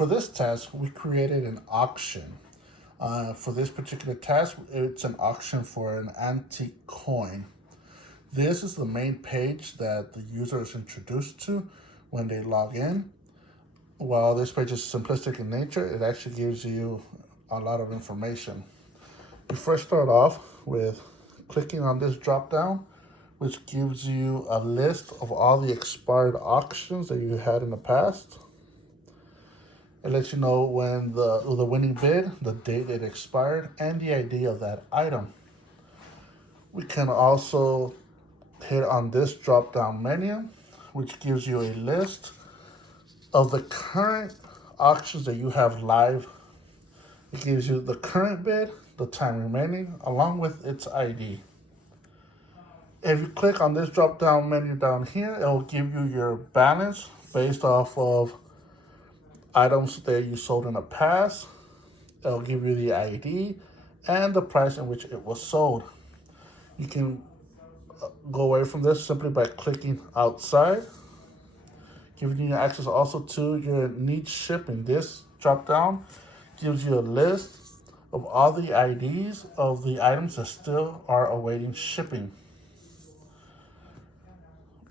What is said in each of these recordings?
for this task, we created an auction. For this particular task, it's an auction for an antique coin. This is the main page that the user is introduced to when they log in. While this page is simplistic in nature, it actually gives you a lot of information. You first start off with clicking on this drop down, which gives you a list of all the expired auctions that you had in the past. It lets you know when the winning bid, the date it expired, and the ID of that item. We can also hit on this drop down menu, which gives you a list of the current auctions that you have live. It gives you the current bid, the time remaining, along with its ID. If you click on this drop down menu down here, it will give you your balance based off of items that you sold in the past. It'll give you the ID and the price in which it was sold. You can go away from this simply by clicking outside, giving you access also to your needs shipping. This drop down gives you a list of all the IDs of the items that still are awaiting shipping.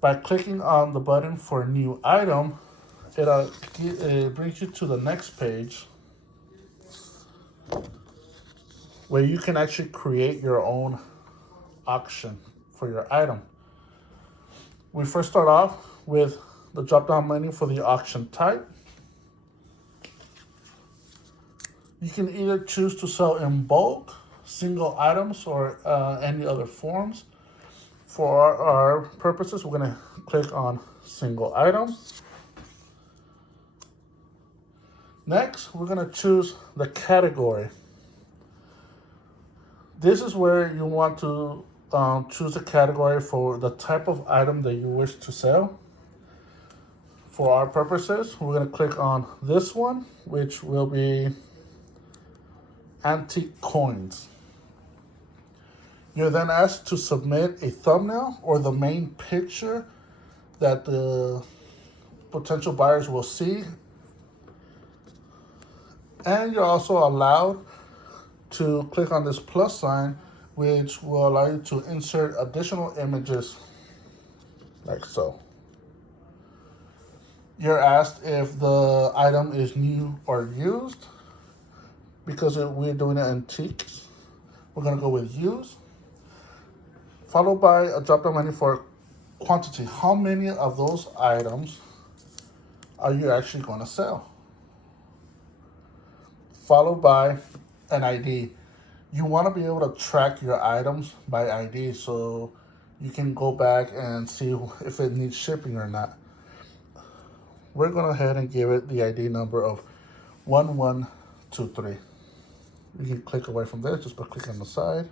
By clicking on the button for new item, it brings you to the next page where you can actually create your own auction for your item. We first start off with the drop down menu for the auction type. You can either choose to sell in bulk, single items, or any other forms. For our purposes, we're going to click on single item. Next, we're going to choose the category. This is where you want to choose a category for the type of item that you wish to sell. For our purposes, we're going to click on this one, which will be antique coins. You're then asked to submit a thumbnail or the main picture that the potential buyers will see. And you're also allowed to click on this plus sign, which will allow you to insert additional images like so. You're asked if the item is new or used. Because we're doing it antiques, we're going to go with used, followed by a drop-down menu for quantity. How many of those items are you actually going to sell? Followed by an ID. You want to be able to track your items by ID so you can go back and see if it needs shipping or not. We're going to go ahead and give it the ID number of 1123. You can click away from there just by clicking on the side.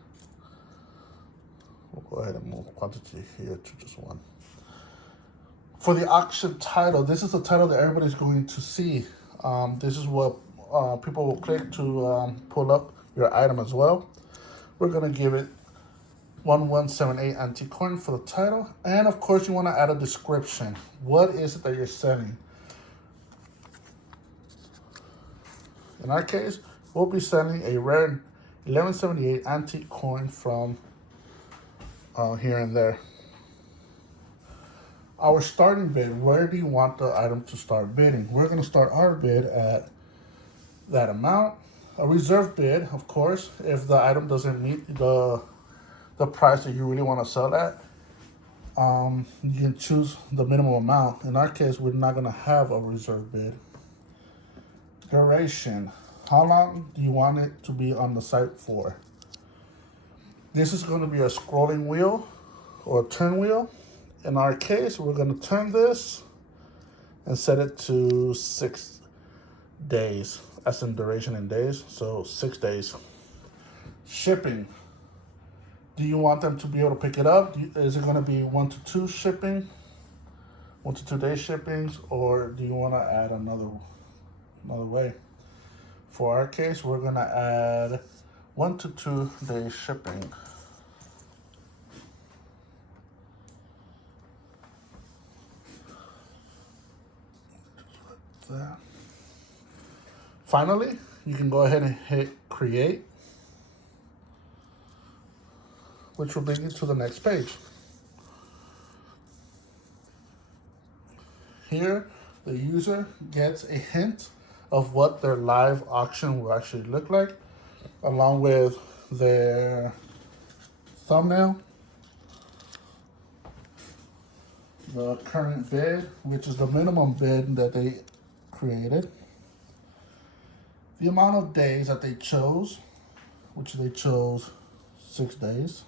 We'll go ahead and move quantity here to just one. For the auction title, this is the title that everybody's going to see. This is what people will click to pull up your item as well. We're going to give it 1178 antique coin for the title. And of course, you want to add a description. What is it that you're selling? In our case, we'll be selling a rare 1178 antique coin from here and there. Our starting bid, where do you want the item to start bidding? We're going to start our bid at that amount. A reserve bid, of course, if the item doesn't meet the price that you really want to sell at, you can choose the minimum amount. In our case, we're not going to have a reserve bid. Duration. How long do you want it to be on the site for? This is going to be a scrolling wheel or a turn wheel. In our case, we're going to turn this and set it to 6 days. That's in duration in days, so 6 days. Shipping. Do you want them to be able to pick it up? Is it going to be 1 to 2 shipping, 1 to 2 day shippings, or do you want to add another way? For our case, we're going to add 1 to 2 day shipping. Just like that. Finally, you can go ahead and hit create, which will bring you to the next page. Here, the user gets a hint of what their live auction will actually look like, along with their thumbnail, the current bid, which is the minimum bid that they created, the amount of days that they chose, which they chose 6 days.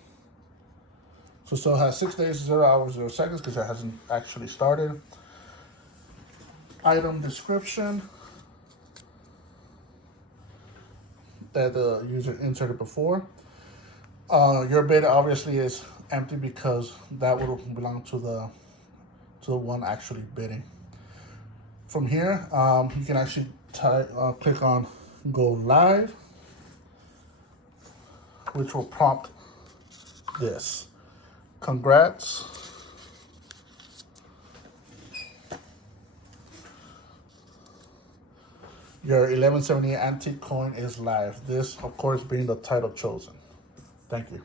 So still has 6 days, 0 hours, 0 seconds, because it hasn't actually started. Item description that the user inserted before. Your bid obviously is empty because that would belong to the one actually bidding. From here, you can actually click on go live, which will prompt this. Congrats. Your 1178 antique coin is live. This, of course, being the title chosen. Thank you.